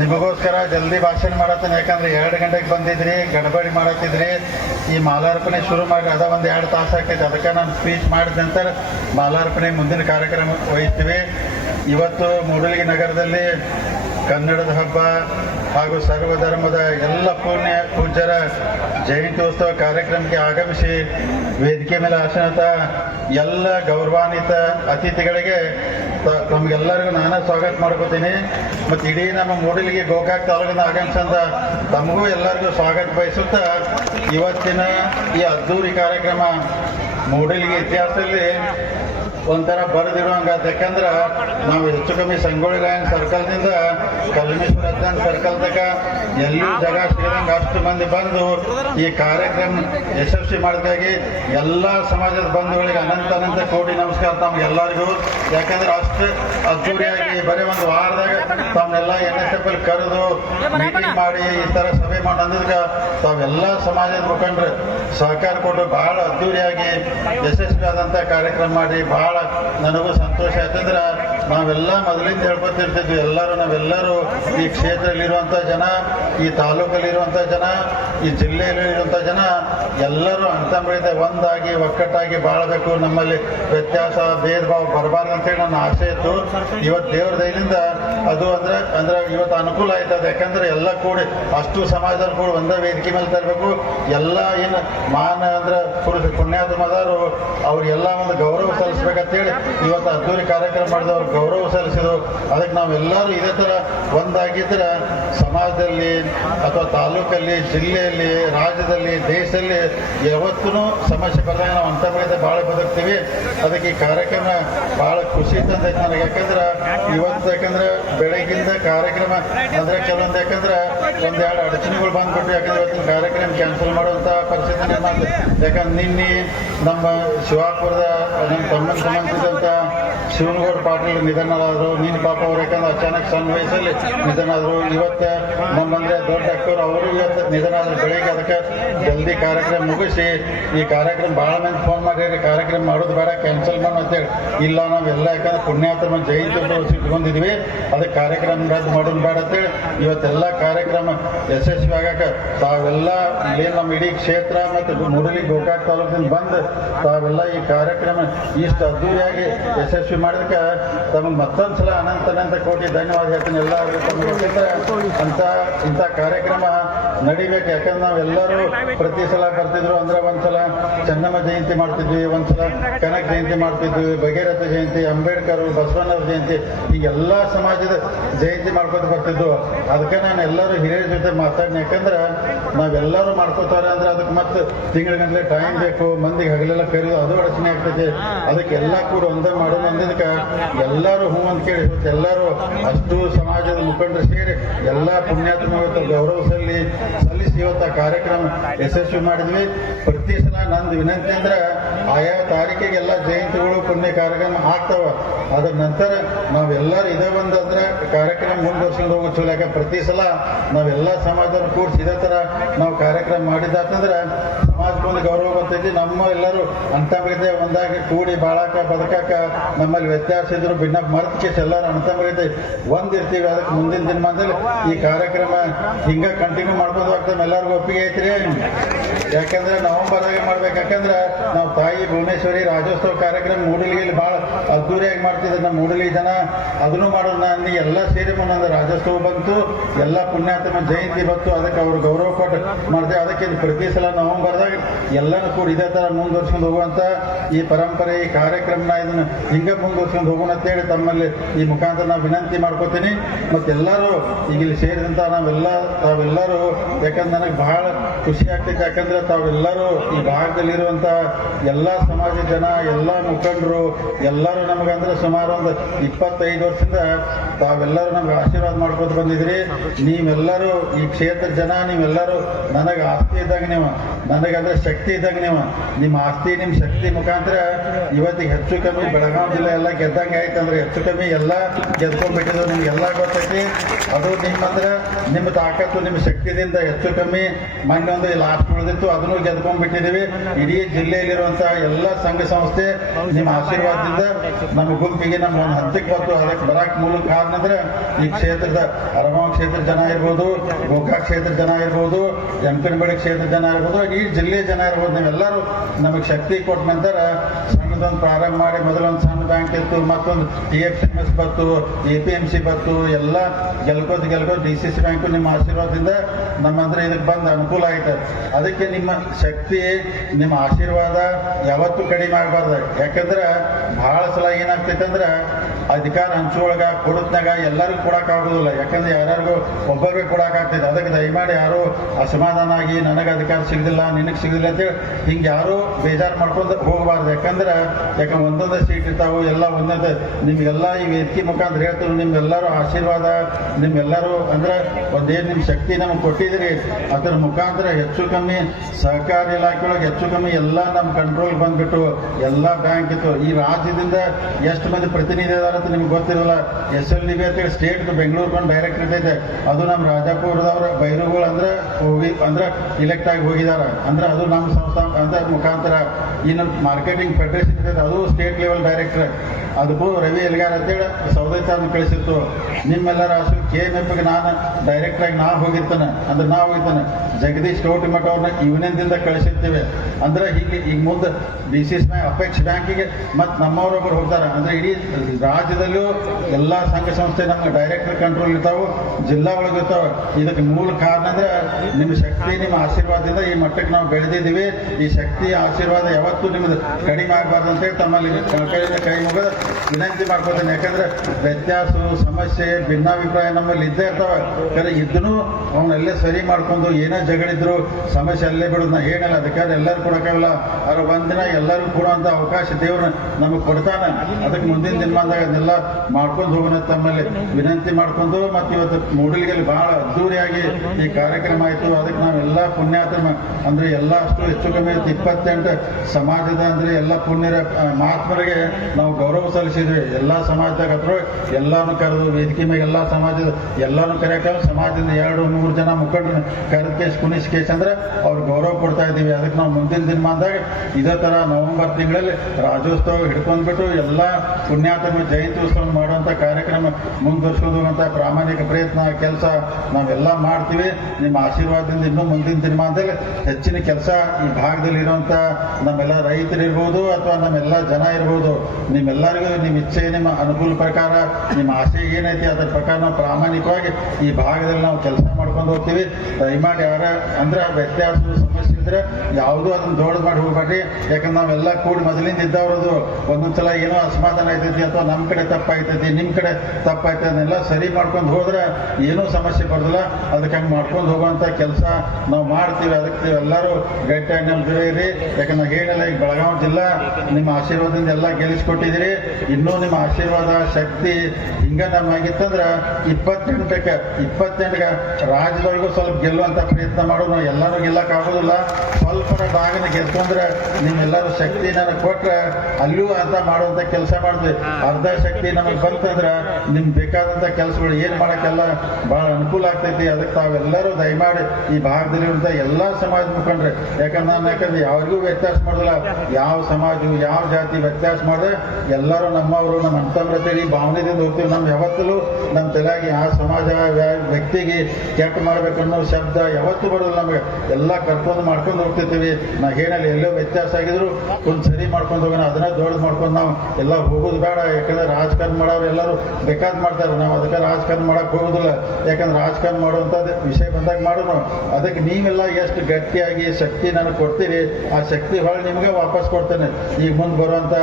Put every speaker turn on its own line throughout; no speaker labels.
ನಿಮಗೋಸ್ಕರ ಜಲ್ದಿ ಭಾಷಣ ಮಾಡತ್ತೇನೆ, ಯಾಕಂದ್ರೆ ಎರಡು ಗಂಟೆಗೆ ಬಂದಿದ್ರಿ, ಗಡಬಡಿ ಮಾಡತ್ತಿದ್ರಿ. ಈ ಮಾಲಾರ್ಪಣೆ ಶುರು ಮಾಡಿ, ಅದ ಒಂದು ಎರಡು ತಾಸು ಆಕೈತೆ, ಅದಕ್ಕೆ ನಾನು ಸ್ಪೀಚ್ ಮಾಡಿದ ನಂತರ ಮಾಲಾರ್ಪಣೆ ಮುಂದಿನ ಕಾರ್ಯಕ್ರಮ ವಹಿಸ್ತೀವಿ. ಇವತ್ತು ಮೂಡಲಗಿ ನಗರದಲ್ಲಿ ಕನ್ನಡದ ಹಬ್ಬ ಹಾಗೂ ಸರ್ವಧರ್ಮದ ಎಲ್ಲ ಪುಣ್ಯ ಪೂಜ್ಯರ ಜಯಂತ್ಯೋತ್ಸವ ಕಾರ್ಯಕ್ರಮಕ್ಕೆ ಆಗಮಿಸಿ ವೇದಿಕೆ ಮೇಲೆ ಆಸನತ ಎಲ್ಲ ಗೌರವಾನ್ವಿತ ಅತಿಥಿಗಳಿಗೆ ನಾನೇ ನಾನು ಸ್ವಾಗತ ಮಾಡ್ಕೋತೀನಿ. ಮತ್ತು ಇಡೀ ನಮ್ಮ ಮೂಡಲಿಗೆ ಗೋಕಾಕ್ ತಾಲೂಕಿನ ಆಗಮಿಸಂತ ತಮಗೂ ಎಲ್ಲರಿಗೂ ಸ್ವಾಗತ ಬಯಸುತ್ತಾ, ಇವತ್ತಿನ ಈ ಅದ್ದೂರಿ ಕಾರ್ಯಕ್ರಮ ಮೂಡಲಿಗೆ ಇತಿಹಾಸದಲ್ಲಿ ಒಂಥರ ಬರೆದಿರುವಂಗ ಯಾಕಂದ್ರೆ ನಾವು ಹೆಚ್ಚು ಕಮ್ಮಿ ಸಂಗೊಳ್ಳಿ ಲೈನ್ ಸರ್ಕಲ್ನಿಂದ ಕಲ್ಮೇಶ್ವರ ಸರ್ಕಲ್ ತನಕ ಎಲ್ಲೂ ಜಾಗ ಸಿಗದಂಗೆ ಅಷ್ಟು ಮಂದಿ ಬಂದು ಈ ಕಾರ್ಯಕ್ರಮ ಯಶಸ್ವಿ ಮಾಡಿದಾಗಿ ಎಲ್ಲ ಸಮಾಜದ ಬಂಧುಗಳಿಗೆ ಅನಂತ ಅನಂತ ಕೋಟಿ ನಮಸ್ಕಾರ ತಮ್ಗೆಲ್ಲರಿಗೂ ಯಾಕಂದ್ರೆ ಅಷ್ಟು ಅದ್ದೂರಿಯಾಗಿ ಬರೀ ಒಂದು ವಾರದಾಗ ತಮ್ಮೆಲ್ಲ ಎನ್ ಎಸ್ ಎಫ್ ಅಲ್ಲಿ ಕರೆದು ಮೀಟಿಂಗ್ ಮಾಡಿ ಈ ತರ ಸಭೆ ಮಾಡಿ ಅಂದಿದ್ಕ ತಾವೆಲ್ಲ ಸಮಾಜದ ಮುಖಂಡರು ಸಹಕಾರ ಕೊಟ್ಟು ಬಹಳ ಅದ್ದೂರಿಯಾಗಿ ಯಶಸ್ವಿಯಾದಂಥ ಕಾರ್ಯಕ್ರಮ ಮಾಡಿ ಬಹಳ ನನಗೂ ಸಂತೋಷ. ಯಾಕಂದ್ರೆ ನಾವೆಲ್ಲ ಮೊದಲಿಂದ ಹೇಳ್ಕೊತಿರ್ತಿದ್ವಿ, ಎಲ್ಲರೂ ನಾವೆಲ್ಲರೂ ಈ ಕ್ಷೇತ್ರದಲ್ಲಿರುವಂಥ ಜನ, ಈ ತಾಲೂಕಲ್ಲಿರುವಂಥ ಜನ, ಈ ಜಿಲ್ಲೆಯಲ್ಲಿರುವಂಥ ಜನ, ಎಲ್ಲರೂ ಅಂತ ಬೆಳೆದ ಒಂದಾಗಿ, ಒಕ್ಕಟ್ಟಾಗಿ ಬಾಳಬೇಕು. ನಮ್ಮಲ್ಲಿ ವ್ಯತ್ಯಾಸ ಭೇದ ಭಾವ ಬರಬಾರ್ದು ಅಂತೇಳಿ ನನ್ನ ಆಸೆ ಇತ್ತು. ಇವತ್ತು ದೇವ್ರ ದಯದಿಂದ ಅದು ಅಂದ್ರೆ ಅಂದ್ರೆ ಇವತ್ತು ಅನುಕೂಲ ಆಯ್ತದೆ. ಯಾಕಂದ್ರೆ ಎಲ್ಲ ಕೂಡಿ, ಅಷ್ಟು ಸಮಾಜದಲ್ಲಿ ಕೂಡ ಒಂದೇ ವೇದಿಕೆ ಮೇಲೆ ತರಬೇಕು. ಎಲ್ಲ ಏನು ಮಾನ ಅಂದ್ರೆ ಪುರುಷ, ಪುಣ್ಯಾತ್ಮದವರು ಅವ್ರಿಗೆಲ್ಲ ಒಂದು ಗೌರವ ಸಲ್ಲಿಸ್ಬೇಕಂತೇಳಿ ಇವತ್ತು ಅದ್ದೂರಿ ಕಾರ್ಯಕ್ರಮ ಮಾಡಿದವ್ರು ಗೌರವ ಸಲ್ಲಿಸಿದ್ರು. ಅದಕ್ಕೆ ನಾವೆಲ್ಲರೂ ಇದೇ ಥರ ಒಂದಾಗಿದ್ದರೆ ಸಮಾಜದಲ್ಲಿ ಅಥವಾ ತಾಲೂಕಲ್ಲಿ, ಜಿಲ್ಲೆಯಲ್ಲಿ, ರಾಜ್ಯದಲ್ಲಿ, ದೇಶದಲ್ಲಿ ಯಾವತ್ತೂ ಸಮಸ್ಯೆ ಬಂದಾಗ ನಾವು ಅಂತ ಮೇಲೆ ಭಾಳ ಬದುಕ್ತೀವಿ. ಅದಕ್ಕೆ ಈ ಕಾರ್ಯಕ್ರಮ ಭಾಳ ಖುಷಿ ತಂದೈತೆ ನನಗೆ. ಯಾಕಂದ್ರೆ ಇವತ್ತು ಯಾಕಂದ್ರೆ ಬೆಳಗಿಂದ ಕಾರ್ಯಕ್ರಮ, ಅಂದ್ರೆ ಕೆಲವೊಂದು ಯಾಕಂದ್ರೆ ಒಂದೆರಡು ಅಡಚಣೆಗಳು ಬಂದ್ಬಿಟ್ಟು ಯಾಕಂದ್ರೆ ಇವತ್ತಿನ ಕಾರ್ಯಕ್ರಮ ಕ್ಯಾನ್ಸಲ್ ಮಾಡುವಂತ ಪರಿಸ್ಥಿತಿ ನಿರ್ಮಾಣ ಯಾಕಂದ್ರೆ ನಿನ್ನೆ ನಮ್ಮ ಶಿವಾಪುರದ ನಮ್ಮ ತಮ್ಮನ ಸಂಬಂಧಿಸಿದಂತ ಶಿವನಗೌಡ ಪಾಟೀಲ್ ನಿಧನರಾದರು. ನೀನು ಪಾಪ ಅವ್ರು ಯಾಕಂದ್ರೆ ಅಚಾನಕ್ ಸಣ್ಣ ವಯಸ್ಸಲ್ಲಿ ನಿಧನಾದರು ಇವತ್ತು ನಮ್ಮಂದ್ರೆ ದೊಡ್ಡ ಅಕ್ಕವ್ರು ಅವರು ಇವತ್ತು ನಿಧನ ಆದ್ರೆ ಬೆಳಿಗ್ಗೆ ಅದಕ್ಕೆ ಜಲ್ದಿ ಕಾರ್ಯಕ್ರಮ ಮುಗಿಸಿ, ಈ ಕಾರ್ಯಕ್ರಮ ಭಾಳ ಮಂದಿ ಫೋನ್ ಮಾಡಿ ಕಾರ್ಯಕ್ರಮ ಮಾಡೋದು ಬೇಡ ಕ್ಯಾನ್ಸಲ್ ಮಾಡಿ ಅಂತೇಳಿ. ಇಲ್ಲ, ನಾವೆಲ್ಲ ಯಾಕಂದ್ರೆ ಪುಣ್ಯಾತ್ಮ ಜಯಂತಿ ಇಟ್ಕೊಂಡಿದ್ವಿ. ಅದಕ್ಕೆ ಕಾರ್ಯಕ್ರಮ ರದ್ದು ಮಾಡೋದು ಬೇಡ ಅಂತೇಳಿ. ಇವತ್ತೆಲ್ಲ ಕಾರ್ಯಕ್ರಮ ಯಶಸ್ವಿ ಆಗಕ್ಕೆ ತಾವೆಲ್ಲ ಏನು ನಮ್ಮ ಇಡೀ ಕ್ಷೇತ್ರ ಮತ್ತು ಮುರಳಿ ಗೋಕಾಕ್ ತಾಲೂಕಿನ ಬಂದು ತಾವೆಲ್ಲ ಈ ಕಾರ್ಯಕ್ರಮ ಇಷ್ಟು ಅದ್ದೂರಿಯಾಗಿ ಯಶಸ್ವಿ ಮಾಡಿದಕ್ಕೆ ತಮಗೆ ಮತ್ತೊಂದು ಸಲ ಅನಂತ ಅನಂತ ಕೋಟಿ ಧನ್ಯವಾದ ಹೇಳ್ತೀನಿ. ಎಲ್ಲರಿಗೂ ತಮಗೆ ಅಂತ, ಇಂಥ ಕಾರ್ಯಕ್ರಮ ನಡಿಬೇಕು. ಯಾಕಂದ್ರೆ ನಾವೆಲ್ಲರೂ ಪ್ರತಿ ಸಲ ಬರ್ತಿದ್ರು ಅಂದ್ರೆ ಒಂದ್ಸಲ ಚೆನ್ನಮ್ಮ ಜಯಂತಿ ಮಾಡ್ತಿದ್ವಿ, ಒಂದ್ಸಲ ಕನಕ ಜಯಂತಿ ಮಾಡ್ತಿದ್ವಿ, ಭಗೀರಥ ಜಯಂತಿ, ಅಂಬೇಡ್ಕರ್, ಬಸವಣ್ಣವ್ರ ಜಯಂತಿ, ಈ ಎಲ್ಲ ಸಮಾಜದ ಜಯಂತಿ ಮಾಡ್ಕೊತ ಬರ್ತಿದ್ವು. ಅದಕ್ಕೆ ನಾನು ಎಲ್ಲರೂ ಹಿರಿಯರ ಜೊತೆ ಮಾತಾಡಿನಿ ಯಾಕಂದ್ರೆ ನಾವೆಲ್ಲರೂ ಮಾಡ್ಕೋತಾರೆ ಅಂದ್ರೆ ಅದಕ್ಕೆ ಮತ್ತೆ ತಿಂಗಳ ಗಂಟಲೆ ಟೈಮ್ ಬೇಕು, ಮಂದಿಗೆ ಹಗಲೆಲ್ಲ ಕರೆದು ಅದು ಅಡಚಣೆ ಆಗ್ತೈತೆ. ಅದಕ್ಕೆಲ್ಲ ಕೂಡ ಒಂದೇ ಮಾಡೋದು ಅಂದಿದ್ದಕ್ಕೆ ಎಲ್ಲರೂ ಹೂ ಅಂತ ಕೇಳಿ ಎಲ್ಲರೂ ಅಷ್ಟು ಸಮಾಜದ ಮುಖಂಡರು ಸೇರಿ ಎಲ್ಲ ಪುಣ್ಯಾತ್ಮ ಗೌರವ ಸಲ್ಲಿ ಸಲ್ಲಿಸಿ ಇವತ್ತು ಕಾರ್ಯಕ್ರಮ ಯಶಸ್ವಿ ಮಾಡಿದ್ವಿ. ಪ್ರತಿ ಸಲ ನಂದು ವಿನಂತಿ ಅಂದ್ರೆ ಆಯಾ ತಾರೀಕಿಗೆಲ್ಲ ಜಯಂತಿಗಳು, ಪುಣ್ಯ ಕಾರ್ಯಕ್ರಮ ಆಗ್ತಾವ. ಅದ್ರ ನಂತರ ನಾವೆಲ್ಲರೂ ಇದೇ ಒಂದು ಕಾರ್ಯಕ್ರಮ ಮುಂದುವರ್ಸ್ಕೊಂಡು ಹೋಗೋ ಚಲೋ. ಯಾಕೆ ಪ್ರತಿ ಸಲ ನಾವೆಲ್ಲ ಸಮಾಜದವ್ರು ಕೂರಿಸಿ ಇದೇ ಥರ ನಾವು ಕಾರ್ಯಕ್ರಮ ಮಾಡಿದ್ದಾತಂದ್ರೆ ಸಮಾಜಕ್ಕೊಂದು ಗೌರವ ಬರ್ತೈತಿ ನಮ್ಮ ಎಲ್ಲರೂ ಅಂತ ಬೆಳೆದೇ ಒಂದಾಗಿ ಕೂಡಿ ಬಾಳಾಕ, ಬದುಕಾಕ ನಮ್ಮಲ್ಲಿ ವ್ಯತ್ಯಾಸ ಇದ್ರು ಭಿನ್ನ ಮರ್ತಿಕೆ ಎಲ್ಲರೂ ಅಂತ ಬೆಳೆದೇ ಒಂದಿರ್ತೀವಿ. ಅದಕ್ಕೆ ಮುಂದಿನ ದಿನಮಾನದಲ್ಲಿ ಈ ಕಾರ್ಯಕ್ರಮ ಹಿಂಗ ಕಂಟಿನ್ಯೂ ಮಾಡ್ಬೋದು ಆಗ್ತದೆ ಎಲ್ಲರಿಗೂ ಒಪ್ಪಿಗೆ ಐತ್ರಿ. ಯಾಕಂದ್ರೆ ನವೆಂಬರ್ದಾಗೆ ಮಾಡ್ಬೇಕು. ಯಾಕಂದ್ರೆ ನಾವು ತಾಯಿ ಭುವನೇಶ್ವರಿ ರಾಜ್ಯೋತ್ಸವ ಕಾರ್ಯಕ್ರಮ ಮೂಡಲಿಗೆಯಲ್ಲಿ ಭಾಳ ಅದ್ದೂರಿಯಾಗಿ ಮಾಡ್ತಿದ್ರು ನಮ್ಮ ಮೂಡಲಿ ಜನ ಅದನ್ನು ಮಾಡೋಣ ನೀ ಎಲ್ಲ ಸೇರಿ ಒಂದೊಂದು ರಾಜ್ಯೋತ್ಸವ ಬಂತು. ಎಲ್ಲ ಪುಣ್ಯಾತ್ಮ ಜಯಂತಿ ಬಂತು. ಅದಕ್ಕೆ ಅವರು ಗೌರವ ಕೊಟ್ಟು ಮಾಡಿದೆ. ಅದಕ್ಕಿಂತ ಪ್ರತಿ ಸಲ ನವೆಂಬರ್ದಾಗ ಎಲ್ಲನೂ ಕೂಡ ಇದೇ ಥರ ಮುಂದುವರ್ಸ್ಕೊಂಡು ಹೋಗುವಂತ ಈ ಪರಂಪರೆ, ಈ ಕಾರ್ಯಕ್ರಮನ ಇದನ್ನ ಹಿಂಗೆ ಮುಂದುವರ್ಸ್ಕೊಂಡು ಹೋಗೋಣ ಅಂತೇಳಿ ತಮ್ಮಲ್ಲಿ ಈ ಮುಖಾಂತರ ನಾವು ವಿನಂತಿ ಮಾಡ್ಕೋತೀನಿ. ಮತ್ತೆಲ್ಲರೂ ಈಗ ಇಲ್ಲಿ ಸೇರಿದಂತ ನಾವೆಲ್ಲ, ತಾವೆಲ್ಲರೂ, ಯಾಕಂದ್ರೆ ನನಗೆ ಬಹಳ ಖುಷಿ ಆಗ್ತೈತೆ. ಯಾಕಂದ್ರೆ ತಾವೆಲ್ಲರೂ ಈ ಭಾಗದಲ್ಲಿರುವಂಥ ಎಲ್ಲ ಸಮಾಜ ಜನ, ಎಲ್ಲ ಮುಖಂಡರು, ಎಲ್ಲರೂ ನಮಗಂದ್ರೆ ಸುಮಾರು ಒಂದು ಇಪ್ಪತ್ತೈದು ವರ್ಷದಿಂದ ತಾವೆಲ್ಲರೂ ನಮ್ಗೆ ಆಶೀರ್ವಾದ ಮಾಡ್ಕೊತ ಬಂದಿದ್ರಿ ನೀವೆಲ್ಲರೂ ಈ ಕ್ಷೇತ್ರದ ಜನ, ನೀವೆಲ್ಲರೂ ನನಗೆ ಆಸ್ತಿ ಇದ್ದಾಗ ನೀವು ನನಗೆ ಅಂದ್ರೆ ಶಕ್ತಿ ಇದ್ದಂಗೆ ನೀವು ನಿಮ್ಮ ಆಸ್ತಿ, ನಿಮ್ಮ ಶಕ್ತಿ ಮುಖಾಂತರ ಇವತ್ತಿಗೆ ಹೆಚ್ಚು ಕಮ್ಮಿ ಬೆಳಗಾವಿ ಜಿಲ್ಲೆ ಎಲ್ಲ ಗೆದ್ದಂಗೆ ಆಯ್ತು ಅಂದ್ರೆ ಹೆಚ್ಚು ಕಮ್ಮಿ ಎಲ್ಲ ಗೆದ್ಕೊಂಡ್ಬಿಟ್ಟಿದ್ರು ನಿಮ್ಗೆಲ್ಲ ಗೊತ್ತೈತಿ. ಅದು ನಿಮ್ಮಂದ್ರೆ ನಿಮ್ಮ ತಾಕತ್ತು, ನಿಮ್ಮ ಶಕ್ತಿದಿಂದ ಹೆಚ್ಚು ಕಮ್ಮಿ ಮೊನ್ನೆ ಒಂದು ಲಾಸ್ಟ್ ಉಳಿದಿತ್ತು, ಅದನ್ನು ಗೆದ್ಕೊಂಡ್ಬಿಟ್ಟಿದ್ದೀವಿ ಇಡೀ ಜಿಲ್ಲೆಯಲ್ಲಿರುವಂತಹ ಎಲ್ಲ ಸಂಘ ಸಂಸ್ಥೆ ನಿಮ್ಮ ಆಶೀರ್ವಾದದಿಂದ ನಮ್ಮ ಗುಂಪಿಗೆ ನಮ್ಮ ಒಂದು ಹಂತಕ್ಕೆ ಬಂತು ಅದಕ್ಕೆ ಬರಕ್ಕೆ ಮೂಲ ಕಾರಣ ಅಂದ್ರೆ ಈ ಕ್ಷೇತ್ರದ ಅರಮಾವ್ ಕ್ಷೇತ್ರ ಜನ ಇರ್ಬೋದು, ಗೋಕಾಕ್ ಕ್ಷೇತ್ರ ಜನ ಇರ್ಬೋದು ಎಂಕನಬೇಡಿ ಕ್ಷೇತ್ರ ಜನ ಇರ್ಬೋದು ಈ ಜಿಲ್ಲೆ ಜನ ಇರ್ಬೋದು ನೀವೆಲ್ಲರೂ ನಮಗೆ ಶಕ್ತಿ ಕೊಟ್ಟ ನಂತರ ಸಣ್ಣದೊಂದು ಪ್ರಾರಂಭ ಮಾಡಿ ಮೊದಲೊಂದು ಸಣ್ಣ ಬ್ಯಾಂಕ್ ಇತ್ತು, ಮತ್ತೊಂದು ಟಿ ಎಫ್ ಎಂ ಎಸ್ ಬತ್ತು ಎ ಪಿ ಎಂ ಸಿ ಬತ್ತು ಎಲ್ಲ ಗೆಲ್ಕೋತ ಗೆಲ್ಕೋದ್ ಡಿ ಸಿ ಸಿ ಬ್ಯಾಂಕು ನಿಮ್ಮ ಆಶೀರ್ವಾದದಿಂದ ನಮ್ಮ ಅಂದ್ರೆ ಇದಕ್ಕೆ ಬಂದು ಅನುಕೂಲ ಆಯ್ತು. ಅದಕ್ಕೆ ನಿಮ್ಮ ಶಕ್ತಿ, ನಿಮ್ಮ ಆಶೀರ್ವಾದ ಯಾವತ್ತೂ ಕಡಿಮೆ ಆಗಬಾರ್ದು. ಯಾಕಂದ್ರೆ ಬಹಳ ಸಲ ಏನಾಗ್ತೈತೆ ಅಂದ್ರೆ ಅಧಿಕಾರ ಹಂಚುವಾಗ ಕೊಡತ್ನಾಗ ಎಲ್ಲರಿಗೂ ಕೊಡಕ್ ಆಗುದಿಲ್ಲ. ಯಾಕಂದ್ರೆ ಯಾರ್ಯಾರಿಗೂ ಒಬ್ಬರಿಗೆ ಕೊಡಕ್ ಆಗ್ತೈತೆ. ಅದಕ್ಕೆ ದಯಮಾಡಿ ಯಾರು ಅಸಮಾಧಾನ ಆಗಿ ನನಗೆ ಅಧಿಕಾರ ಸಿಗಲಿಲ್ಲ ನಿನಗೆ ಸಿಗಲಿಲ್ಲ ಅಂತೇಳಿ ಹಿಂಗೆ ಯಾರು ಬೇಜಾರು ಮಾಡ್ಕೊಂಡು ಹೋಗಬಾರ್ದು. ಯಾಕಂದ್ರೆ ಯಾಕಂದ್ರೆ ಒಂದೊಂದೇ ಸೀಟ್ ಇರ್ತಾವೆ ಎಲ್ಲ ಒಂದೊಂದು. ನಿಮ್ಗೆಲ್ಲ ಈ ವೇದಿಕೆ ಮುಖಾಂತರ ಹೇಳ್ತಾರೆ ನಿಮ್ಗೆಲ್ಲರೂ ಆಶೀರ್ವಾದ, ನಿಮ್ಗೆಲ್ಲರೂ ಅಂದ್ರೆ ಒಂದೇನು ನಿಮ್ಮ ಶಕ್ತಿ ನಮಗೆ ಕೊಟ್ಟಿದ್ರಿ. ಅದರ ಮುಖಾಂತರ ಹೆಚ್ಚು ಕಮ್ಮಿ ಸಹಕಾರಿ ಇಲಾಖೆ ಒಳಗೆ ಹೆಚ್ಚು ಕಮ್ಮಿ ಎಲ್ಲ ನಮ್ಮ ಕಂಟ್ರೋಲ್ ಬಂದ್ಬಿಟ್ಟು ಎಲ್ಲ ಬ್ಯಾಂಕ್ ಇತ್ತು. ಈ ರಾಜ್ಯದಿಂದ ಎಷ್ಟು ಮಂದಿ ಪ್ರತಿನಿಧಿ ಅದಾರ ಅಂತ ನಿಮ್ಗೆ ಗೊತ್ತಿರಲ್ಲ ಎಸ್ ಎಲ್ ಬಿ ಅಂತೇಳಿ ಸ್ಟೇಟ್ ಬೆಂಗಳೂರು ಬಂದು ಡೈರೆಕ್ಟ್ ಇರ್ತೈತೆ ಅದು ನಮ್ಮ ರಾಜಾಪುರದವ್ರ ಬೈರುಗಳು ಅಂದ್ರೆ ಹೋಗಿ ಅಂದ್ರೆ ಇಲೆಕ್ಟ್ ಆಗಿ ಹೋಗಿದಾರ. ಅಂದ್ರೆ ಅದು ನಮ್ಮ ಸಂಸ್ಥಾ ಅಂದ್ರೆ ಮುಖಾಂತರ ಇನ್ನು ಮಾರ್ಕೆಟಿಂಗ್ ಫೆಡರೇಷನ್ ಇರ್ತೈತೆ ಅದು ಸ್ಟೇಟ್ ಲೆವೆಲ್ ಡೈರೆಕ್ಟರ್ ಅದಕ್ಕೂ ರವಿ ಎಲ್ಗಾರ್ ಅಂತೇಳಿ ಸೌದೈತಾನ ಕಳಿಸಿತ್ತು. ನಿಮ್ಮೆಲ್ಲರ ಅಷ್ಟು ಕೆ ಎಂ ಎಫ್ಗೆ ನಾನು ಡೈರೆಕ್ಟ್ ಆಗಿ ನಾ ಹೋಗಿರ್ತಾನೆ, ಅಂದ್ರೆ ನಾ ಹೋಗಿರ್ತಾನೆ. ಜಗದೀಶ್ ಕೌಟಿಮಠ ಅವ್ರನ್ನ ಯೂನಿಯನ್ದಿಂದ ಕಳಿಸಿರ್ತೀವಿ. ಅಂದ್ರೆ ಹೀಗೆ ಈಗ ಮುಂದೆ ಡಿ ಸಿ ಬ್ಯಾಂಕ್ ಅಪೆಕ್ಸ್ ಬ್ಯಾಂಕಿಗೆ ಮತ್ತು ನಮ್ಮವರೊಬ್ಬರು ಹೋಗ್ತಾರೆ. ಅಂದ್ರೆ ಇಡೀ ರಾಜ್ಯದಲ್ಲೂ ಎಲ್ಲ ಸಂಘ ಸಂಸ್ಥೆ ನಮ್ಗೆ ಡೈರೆಕ್ಟರ್ ಕಂಟ್ರೋಲ್ ಇರ್ತಾವೆ, ಜಿಲ್ಲಾ ಒಳಗೆ ಇರ್ತಾವೆ. ಇದಕ್ಕೆ ಮೂಲ ಕಾರಣ ಅಂದ್ರೆ ನಿಮ್ಮ ಶಕ್ತಿ, ನಿಮ್ಮ ಆಶೀರ್ವಾದದಿಂದ ಈ ಮಟ್ಟಕ್ಕೆ ನಾವು ಬೆಳೆದಿದ್ದೀವಿ. ಈ ಶಕ್ತಿ, ಆಶೀರ್ವಾದ ಯಾವತ್ತೂ ನಿಮ್ದು ಕಡಿಮೆ ಆಗಬಾರ್ದು ಅಂತೇಳಿ ತಮ್ಮಲ್ಲಿ ಕೈಯಿಂದ ಕೈ ಮುಗಿದ ವಿನಂತಿ ಮಾಡ್ಕೊತೇನೆ ಯಾಕಂದ್ರೆ ವ್ಯತ್ಯಾಸ ಸಮಸ್ಯೆ, ಭಿನ್ನಾಭಿಪ್ರಾಯ ನಮ್ಮಲ್ಲಿ ಇದ್ದೇ ಇರ್ತಾವೆ. ಕರೆ ಇದನ್ನು ಅವನ್ನೆಲ್ಲ ಸರಿ ಮಾಡ್ಕೊಂಡು ಏನೋ ಜಗಳಿದ್ರು ಸಮಸ್ಯೆ ಅಲ್ಲೇ ಬಿಡೋದು ನಾ ಹೇಳಲ್ಲ ಅದಕ್ಕೆ ಎಲ್ಲರೂ ಕೊಡೋಕ್ಕಾಗಲ್ಲ ಅವ್ರ ಒಂದಿನ ಎಲ್ಲರೂ ಕೊಡುವಂಥ ಅವಕಾಶ ದೇವ್ರು ನಮಗೆ ಕೊಡ್ತಾನ. ಅದಕ್ಕೆ ಮುಂದಿನ ದಿನಮಾನದಾಗ ಅದನ್ನೆಲ್ಲ ಮಾಡ್ಕೊಂಡು ಹೋಗೋಣ ತಮ್ಮಲ್ಲಿ ವಿನಂತಿ ಮಾಡ್ಕೊಂಡು ಮತ್ತೆ ಇವತ್ತು ಮೂಡಲಿಗೆ ಬಹಳ ಅದ್ದೂರಿಯಾಗಿ ಈ ಕಾರ್ಯಕ್ರಮ ಆಯಿತು. ಅದಕ್ಕೆ ನಾವೆಲ್ಲ ಪುಣ್ಯಾತ್ಮ. ಅಂದ್ರೆ ಎಲ್ಲ ಅಷ್ಟು ಹೆಚ್ಚು ಕಮ್ಮಿ ಇಪ್ಪತ್ತೆಂಟು ಸಮಾಜದ ಅಂದ್ರೆ ಎಲ್ಲ ಪುಣ್ಯರ ಮಹಾತ್ಮರಿಗೆ ನಾವು ಗೌರವ ಸಲ್ಲಿಸಿದ್ವಿ. ಎಲ್ಲ ಸಮಾಜದಾಗ ಹತ್ರ ಎಲ್ಲಾನು ಕರೆದು ವೇದಿಕೆ ಮೇಲೆ ಎಲ್ಲ ಸಮಾಜದ, ಎಲ್ಲಾನು ಕರೆಯಕ ಸಮಾಜದಿಂದ ಎರಡು, ಮೂರು ಜನ ಮುಖಂಡರು ಕರೆದ ಕೇಸ್, ಕುಣಿಸ್ ಕೇಸ್ ಅಂದ್ರೆ ಅವ್ರು ಗೌರವ ಕೊಡ್ತಾ ಇದ್ದೀವಿ. ಅದಕ್ಕೆ ನಾವು ಮುಂದಿನ ದಿನಮಾನದಾಗ ಇದೇ ತರ ನವೆಂಬರ್ ತಿಂಗಳಲ್ಲಿ ರಾಜ್ಯೋತ್ಸವ ಹಿಡ್ಕೊಂಡ್ಬಿಟ್ಟು ಎಲ್ಲ ಪುಣ್ಯಾತ್ಮ ಜಯಂತಿ ಉತ್ಸವ ಮಾಡುವಂತ ಕಾರ್ಯಕ್ರಮ ಮುಂದುವರ್ಸೋದು ಅಂತ ಪ್ರಾಮಾಣಿಕ ಪ್ರಯತ್ನ, ಕೆಲಸ ನಾವೆಲ್ಲ ಮಾಡ್ತೀವಿ. ನಿಮ್ಮ ಆಶೀರ್ವಾದದಿಂದ ಇನ್ನೂ ಮುಂದಿನ ದಿನಮಾನದಲ್ಲಿ ಹೆಚ್ಚಿನ ಕೆಲಸ ಈ ಭಾಗದಲ್ಲಿ ಇರುವಂತ ನಮ್ಮೆಲ್ಲ ರೈತರು ಇರ್ಬೋದು ಅಥವಾ ನಮ್ಮೆಲ್ಲ ಜನ ಇರ್ಬೋದು, ನಿಮ್ಮೆಲ್ಲರಿಗೂ ನಿಮ್ಮ ಇಚ್ಛೆ, ನಿಮ್ಮ ಅನುಕೂಲ ಪ್ರಕಾರ, ನಿಮ್ಮ ಆಸೆ ಏನೈತಿ ಅದರ ಪ್ರಕಾರ ನಾವು ಪ್ರಾಮಾಣಿಕವಾಗಿ ಈ ಭಾಗದಲ್ಲಿ ನಾವು ಕೆಲಸ ಮಾಡ್ಕೊಂಡು ಹೋಗ್ತೀವಿ. ದಯಮಾಡಿ ಯಾರ ಅಂದ್ರೆ ವ್ಯತ್ಯಾಸ ಸಮಸ್ಯೆ ಇದ್ರೆ ಯಾವುದೂ ಅದನ್ನ ದೊಡ್ಡ ಮಾಡಿ ಹೋಗ್ಬೇಡ್ರಿ. ಯಾಕಂದ್ರೆ ನಾವೆಲ್ಲ ಕೂಡಿ ಮೊದಲಿಂದ ಇದ್ದವ್ರದು ಒಂದೊಂದ್ಸಲ ಏನೋ ಅಸಮಾಧಾನ ಆಯ್ತೈತಿ ಅಥವಾ ನಮ್ಮ ಕಡೆ ತಪ್ಪಾಯ್ತೈತಿ ನಿಮ್ಮ ಕಡೆ ತಪ್ಪಾಯ್ತೈತಿ ಅದನ್ನೆಲ್ಲ ಸರಿ ಮಾಡ್ಕೊಂಡು ಹೋದ್ರೆ ಏನೂ ಸಮಸ್ಯೆ ಬರೋದಿಲ್ಲ. ಅದಕ್ಕೆ ಹಂಗೆ ಮಾಡ್ಕೊಂಡು ಹೋಗುವಂಥ ಕೆಲಸ ನಾವು ಮಾಡ್ತೀವಿ. ಅದಕ್ಕೆ ಎಲ್ಲರೂ ಗಟ್ಟಿಯಾಗಿ ನಮ್ಮ ಜೊತೆ ಇರಿ ಯಾಕಂದ್ರೆ ಹೇಳಿಲ್ಲ, ಈಗ ಬೆಳಗಾವಿ ಜಿಲ್ಲಾ ನಿಮ್ಮ ಆಶೀರ್ವಾದದಿಂದ ಎಲ್ಲ ಗೆಲ್ಲಿಸ್ಕೊಟ್ಟಿದ್ದೀರಿ. ಇನ್ನೂ ನಿಮ್ಮ ಆಶೀರ್ವಾದ, ಶಕ್ತಿ ಹಿಂಗ ನಮ್ಮಾಗಿತ್ತಂದ್ರೆ ಇಪ್ಪತ್ತೆಂಟಕ್ಕೆ ಇಪ್ಪತ್ತೆಂಟಕ್ಕೆ ರಾಜ್ಯದವರೆಗೂ ಸ್ವಲ್ಪ ಗೆಲ್ಲುವಂಥ ಪ್ರಯತ್ನ ಮಾಡೋದು, ನಾವು ಎಲ್ಲರೂ ಗೆಲ್ಲಕ್ಕೆ ಆಗೋದಿಲ್ಲ ಬಾಗಿನ ಭಾಗನ ಗೆದ್ಕೊಂಡ್ರೆ ನಿಮ್ಮೆಲ್ಲರೂ ಶಕ್ತಿ ನನಗೆ ಕೊಟ್ರೆ ಅಲ್ಲೂ ಅಂತ ಮಾಡುವಂಥ ಕೆಲಸ ಮಾಡ್ತೀವಿ. ಅರ್ಧ ಶಕ್ತಿ ನಮಗೆ ಬಂತಂದ್ರೆ ನಿಮ್ಗೆ ಬೇಕಾದಂಥ ಕೆಲಸಗಳು ಏನು ಮಾಡೋಕ್ಕೆಲ್ಲ ಭಾಳ ಅನುಕೂಲ ಆಗ್ತೈತಿ. ಅದಕ್ಕೆ ತಾವೆಲ್ಲರೂ ದಯಮಾಡಿ ಈ ಭಾಗದಲ್ಲಿರುವಂಥ ಎಲ್ಲ ಸಮಾಜ ಮುಖಂಡ್ರೆ ಯಾಕಂದ್ರೆ ನಾನು ಯಾಕಂದ್ರೆ ಯಾರಿಗೂ ವ್ಯತ್ಯಾಸ ಮಾಡಲ್ಲ ಯಾವ ಸಮಾಜ ಯಾವ ಜಾತಿ ವ್ಯತ್ಯಾಸ ಮಾಡಿದ್ರೆ ಎಲ್ಲರೂ ನಮ್ಮವರು ನಮ್ಮ ಅಂತಮ್ರತೆಗೆ ಭಾವನೆದಿಂದ ಹೋಗ್ತೀವಿ. ನಮ್ಮ ಯಾವತ್ತಲೂ ನಮ್ಮ ತಲೆಯಾಗಿ ಆ ಸಮಾಜ ವ್ಯ- ವ್ಯಕ್ತಿಗೆ ಕೆಟ್ಟ ಮಾಡ್ಬೇಕನ್ನೋ ಶಬ್ದ ಯಾವತ್ತೂ ಬರೋದಿಲ್ಲ ನಮಗೆ. ಎಲ್ಲ ಕರ್ಕೊಂಡು ಮಾಡ್ಕೊಂಡು ಹೋಗ್ತಿರ್ತೀವಿ ನಾವು ಏನಲ್ಲಿ ಎಲ್ಲೋ ವ್ಯತ್ಯಾಸ ಆಗಿದ್ರು ಒಂದು ಸರಿ ಮಾಡ್ಕೊಂಡು ಹೋಗೋಣ, ಅದನ್ನ ದೊಡ್ಡದು ಮಾಡ್ಕೊಂಡು ನಾವು ಎಲ್ಲ ಹೋಗೋದು ಬೇಡ. ಯಾಕಂದ್ರೆ ರಾಜಕಾರಣ ಮಾಡೋರು ಎಲ್ಲರೂ ಬೇಕಾದ್ ಮಾಡ್ತಾರೆ. ನಾವು ಅದಕ್ಕೆ ರಾಜಕಾರಣ ಮಾಡಕ್ ಹೋಗೋದಿಲ್ಲ. ಯಾಕಂದ್ರೆ ರಾಜಕಾರಣ ಮಾಡುವಂಥದ್ದು ವಿಷಯ ಬಂದಾಗ ಮಾಡೋಣ ಅದಕ್ಕೆ ನೀವೆಲ್ಲ ಎಷ್ಟು ಗಟ್ಟಿಯಾಗಿ ಶಕ್ತಿ ನನಗೆ ಕೊಡ್ತೀರಿ, ಆ ಶಕ್ತಿ ಹೊಳೆ ನಿಮಗೆ ವಾಪಸ್ ಕೊಡ್ತೇನೆ. ಈಗ ಮುಂದೆ ಬರುವಂತ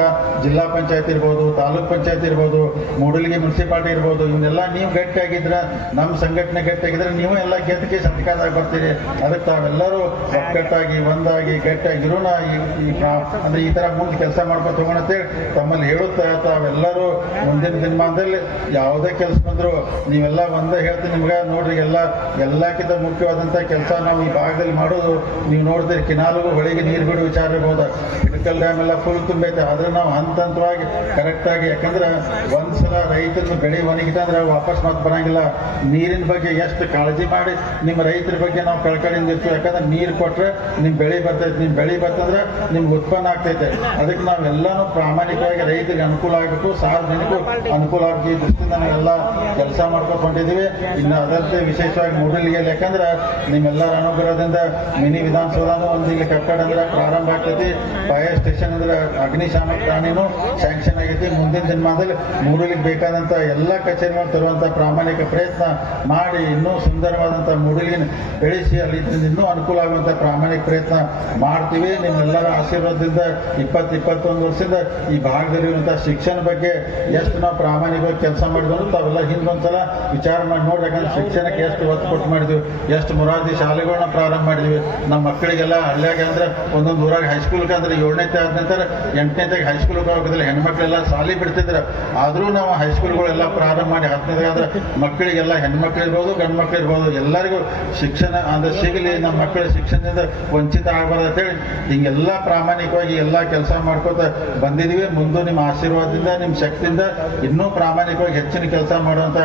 ಜಿಲ್ಲಾ ಪಂಚಾಯತ್ ಇರ್ಬೋದು, ತಾಲೂಕ್ ಪಂಚಾಯತ್ ಇರ್ಬೋದು, ಮೂಡಲಿಗೆ ಮುನ್ಸಿಪಾಲ್ಟಿ ಇರ್ಬೋದು, ಇವನ್ನೆಲ್ಲ ನೀವು ಗಟ್ಟಿಯಾಗಿದ್ರೆ ನಮ್ಮ ಸಂಘಟನೆ ಗಟ್ಟಿಯಾಗಿದ್ರೆ ನೀವು ಎಲ್ಲ ಗೆದ್ದಕ್ಕೆ ಸಂತಕಾದಾಗ ಬರ್ತೀರಿ. ಅದಕ್ಕೆ ತಾವೆಲ್ಲರೂ ಒಗ್ಗಟ್ಟಾಗಿ ಒಂದಾಗಿ ಗಟ್ಟಿಯಾಗಿರೋಣ ಈ ಅಂದ್ರೆ ಈ ತರ ಮುಂದೆ ಕೆಲಸ ಮಾಡ್ಕೊಂಡು ಹೋಗೋಣ ಅಂತೇಳಿ ತಮ್ಮಲ್ಲಿ ಹೇಳುತ್ತಾ, ತಾವೆಲ್ಲರೂ ಮುಂದಿನ ದಿನಮಾನದಲ್ಲಿ ಯಾವುದೇ ಕೆಲಸ ಬಂದ್ರು ನೀವೆಲ್ಲ ಒಂದೇ ಹೇಳ್ತೀನಿ ನಿಮ್ಗೆ, ನೋಡ್ರಿ, ಎಲ್ಲ, ಎಲ್ಲಕ್ಕಿಂತ ಮುಖ್ಯವಾದಂತ ಕೆಲಸ ನಾವು ಈ ಭಾಗದಲ್ಲಿ ಮಾಡೋದು, ನೀವು ನೋಡ್ತೀರಿ, ಕಿನಾಲಿಗೂ ಹೊಳಿಗೆ ನೀರು ಬಿಡು ವಿಚಾರ ಇರ್ಬೋದು ಇಳಕಲ್ ಡ್ಯಾಮ್ ಎಲ್ಲ ಫುಲ್ ತುಂಬೈತೆ, ಆದ್ರೆ ನಾವು ಹಂತ ಹಂತವಾಗಿ ಕರೆಕ್ಟ್ ಆಗಿ ಯಾಕಂದ್ರೆ ಒಂದ್ಸಲ ರೈತನ ಬೆಳೆ ಒಣಗಿತಂದ್ರೆ ವಾಪಸ್ ಮತ್ತೆ ಬರಂಗಿಲ್ಲ, ನೀರಿನ ಬಗ್ಗೆ ಎಷ್ಟು ಕಾಳಜಿ ಮಾಡಿ, ನಿಮ್ಮ ರೈತರ ಬಗ್ಗೆ ನಾವು ಕಳ್ಕೊಂಡಿರ್ತೀವಿ ಇರ್ತೀವಿ, ಯಾಕಂದ್ರೆ ನೀರು ಕೊಟ್ರೆ ನಿಮ್ ಬೆಳೆ ಬರ್ತೈತೆ, ನಿಮ್ ಬೆಳೆ ಬರ್ತಂದ್ರೆ ನಿಮ್ಗೆ ಉತ್ಪನ್ನ ಆಗ್ತೈತೆ. ಅದಕ್ಕೆ ನಾವೆಲ್ಲಾನು ಪ್ರಾಮಾಣಿಕವಾಗಿ ರೈತರಿಗೆ ಅನುಕೂಲ ಆಗಬೇಕು, ಸಾರ್ವಜನಿಕರು ಅನುಕೂಲ ಆಗಿ ದೃಷ್ಟಿಯಿಂದ ನಾವೆಲ್ಲ ಕೆಲಸ ಮಾಡ್ಕೊಂಡಿದ್ದೀವಿ ಇನ್ನು ಅದರಂತೆ ವಿಶೇಷವಾಗಿ ಮೂಡಲಿಗೆ ಯಾಕಂದ್ರೆ ನಿಮ್ಮೆಲ್ಲರ ಅನುಗ್ರಹದಿಂದ ಮಿನಿ ವಿಧಾನಸೌಧನೂ ಒಂದು ಇಲ್ಲಿ ಕಟ್ಟಡ ಅಂದ್ರೆ ಪ್ರಾರಂಭ ಆಗ್ತೈತಿ. ಫೈರ್ ಸ್ಟೇಷನ್ ಅಂದ್ರೆ ಅಗ್ನಿಶಾಮಕ ಠಾಣೆನೂ ಸ್ಯಾಂಕ್ಷನ್ ಆಗೈತಿ. ಮುಂದಿನ ದಿನಮಾನದಲ್ಲಿ ಮೂಡಲಿಗೆ ಬೇಕಾದಂತ ಎಲ್ಲ ಕಚೇರಿಗಳು ತರುವಂಥ ಪ್ರಾಮಾಣಿಕ ಪ್ರಯತ್ನ ಮಾಡಿ ಇನ್ನೂ ಸುಂದರವಾದಂತ ಮೂಡಲಿನ ಬೆಳೆಸಿ ಅಲ್ಲಿ ಇನ್ನೂ ಅನುಕೂಲ ಆಗುವಂತ ಪ್ರಾಮಾಣಿಕ ಪ್ರಯತ್ನ ಮಾಡ್ತೀವಿ. ನಿಮ್ಮೆಲ್ಲರ ಆಶೀರ್ವಾದದಿಂದ ಇಪ್ಪತ್ತು ಇಪ್ಪತ್ತೊಂದು ವರ್ಷದಿಂದ ಈ ಭಾಗದಲ್ಲಿರುವಂಥ ಶಿಕ್ಷಣ ಬಗ್ಗೆ ಎಷ್ಟು ನಾವು ಪ್ರಾಮಾಣಿಕವಾಗಿ ಕೆಲಸ ಮಾಡಿದ್ರು ತಾವೆಲ್ಲ ಹಿಂದೊಂದ್ಸಲ ವಿಚಾರ ಮಾಡಿ ನೋಡಿ ಯಾಕಂದ್ರೆ ಶಿಕ್ಷಣಕ್ಕೆ ಎಷ್ಟು ಒತ್ತು ಕೊಟ್ಟು ಮಾಡಿದ್ವಿ. ಎಷ್ಟು ಮುರಾರ್ಜಿ ಶಾಲೆಗಳನ್ನ ಪ್ರಾರಂಭ ಮಾಡಿದ್ವಿ. ನಮ್ಮ ಮಕ್ಕಳಿಗೆಲ್ಲ ಹಳ್ಳಿಯಾಗ ಅಂದ್ರೆ ಒಂದೊಂದು ಊರಾಗ ಹೈಸ್ಕೂಲ್ಗೆ ಅಂದ್ರೆ ಏಳನೇ ಆದ ನಂತರ ಎಂಟನೇ ಹೈಸ್ಕೂಲ್ಗೆ ಹೋಗೋದಿಲ್ಲ ಹೆಣ್ಮಕ್ಳೆಲ್ಲ ಶಾಲೆ ಬಿಡ್ತಿದ್ರು. ಆದ್ರೂ ನಾವು ಹೈಸ್ಕೂಲ್ಗಳೆಲ್ಲ ಪ್ರಾರಂಭ ಮಾಡಿ ಹತ್ತನೇದಾಗ ಅಂದ್ರೆ ಮಕ್ಕಳಿಗೆಲ್ಲ ಹೆಣ್ಮಕ್ಳು ಇರ್ಬೋದು ಗಂಡು ಮಕ್ಳು ಇರ್ಬೋದು ಎಲ್ಲರಿಗೂ ಶಿಕ್ಷಣ ಅಂದ್ರೆ ಸಿಗಲಿ. ನಮ್ಮ ಮಕ್ಕಳ ಶಿಕ್ಷಣದಿಂದ ವಂಚಿತ ಅಂತ ಅಂತೇಳಿ ಹಿಂಗೆಲ್ಲ ಪ್ರಾಮಾಣಿಕವಾಗಿ ಎಲ್ಲ ಕೆಲಸ ಮಾಡ್ಕೋತ ಬಂದಿದೀವಿ. ಮುಂದೆ ನಿಮ್ಮ ಆಶೀರ್ವಾದದಿಂದ, ನಿಮ್ಮ ಶಕ್ತಿಯಿಂದ ಇನ್ನೂ ಪ್ರಾಮಾಣಿಕವಾಗಿ ಹೆಚ್ಚಿನ ಕೆಲಸ ಮಾಡುವಂತ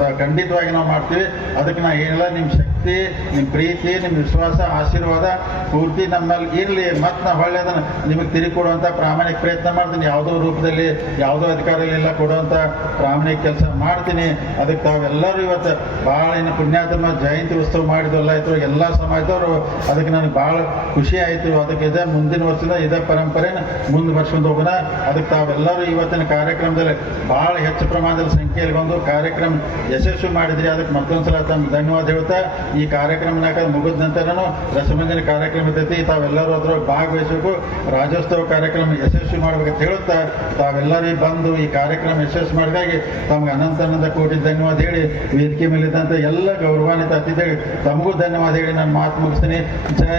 ಬ- ಖಂಡಿತವಾಗಿ ನಾವು ಮಾಡ್ತೀವಿ. ಅದಕ್ಕೆ ನಾ ಏನಿಲ್ಲ, ನಿಮ್ಮ ಶಕ್ತಿ, ನಿಮ್ಮ ಪ್ರೀತಿ, ನಿಮ್ಮ ವಿಶ್ವಾಸ, ಆಶೀರ್ವಾದ ಪೂರ್ತಿ ನಮ್ಮಲ್ಲಿ ಇರಲಿ. ಮತ್ತು ನಾ ಹೊಳ್ಳೆ ಅದನ್ನು ನಿಮಗೆ ತಿರುಗಿ ಕೊಡುವಂತ ಪ್ರಾಮಾಣಿಕ ಪ್ರಯತ್ನ ಮಾಡ್ತೀನಿ. ಯಾವುದೋ ರೂಪದಲ್ಲಿ, ಯಾವುದೋ ಅಧಿಕಾರದಲ್ಲಿ ಕೊಡುವಂಥ ಪ್ರಾಮಾಣಿಕ ಕೆಲಸ ಮಾಡ್ತೀನಿ. ಅದಕ್ಕೆ ತಾವೆಲ್ಲರೂ ಇವತ್ತು ಭಾಳ ಏನು ಪುಣ್ಯಾತ್ಮ ಜಯಂತಿ ಉತ್ಸವ ಮಾಡಿದವಲ್ಲ ಆಯ್ತು ಎಲ್ಲ ಸಮಾಜದವರು ಅದಕ್ಕೆ ನನಗೆ ಭಾಳ ಖುಷಿ ಆಯಿತು. ಅದಕ್ಕೆ ಇದೇ ಮುಂದಿನ ವರ್ಷದ ಇದೇ ಪರಂಪರೆನ ಮುಂದೆ ಬರ್ಸ್ಕೊಂಡು ಹೋಗೋಣ. ಅದಕ್ಕೆ ತಾವೆಲ್ಲರೂ ಇವತ್ತಿನ ಕಾರ್ಯಕ್ರಮದಲ್ಲಿ ಭಾಳ ಹೆಚ್ಚು ಪ್ರಮಾಣದಲ್ಲಿ ಸಂಖ್ಯೆಯಲ್ಲಿ ಬಂದು ಕಾರ್ಯಕ್ರಮ ಯಶಸ್ವಿ ಮಾಡಿದ್ರಿ. ಅದಕ್ಕೆ ಮತ್ತೊಂದ್ಸಲ ತಮ್ಮ ಧನ್ಯವಾದ ಹೇಳ್ತಾ, ಈ ಕಾರ್ಯಕ್ರಮನಾಗ ಮುಗಿದ ನಂತರನು ರಸಮಂಜನ ಕಾರ್ಯಕ್ರಮ ಇರ್ತೈತಿ. ತಾವೆಲ್ಲರೂ ಅದ್ರ ಭಾಗವಹಿಸಬೇಕು. ರಾಜ್ಯೋತ್ಸವ ಕಾರ್ಯಕ್ರಮ ಯಶಸ್ವಿ ಮಾಡ್ಬೇಕಂತ ಹೇಳುತ್ತಾ, ತಾವೆಲ್ಲರೂ ಬಂದು ಈ ಕಾರ್ಯಕ್ರಮ ಯಶಸ್ವಿ ಮಾಡಿದಾಗಿ ತಮ್ಗೆ ಅನಂತ ಕೋಟಿ ಧನ್ಯವಾದ ಹೇಳಿ, ವೇದಿಕೆ ಮೇಲಿದ್ದಂಥ ಎಲ್ಲ ಗೌರವಾನ್ವಿತ ಅತಿಥಿ ತಮಗೂ ಧನ್ಯವಾದ ಹೇಳಿ ನಾನು ಮಾತು ಮುಗಿಸ್ತೀನಿ.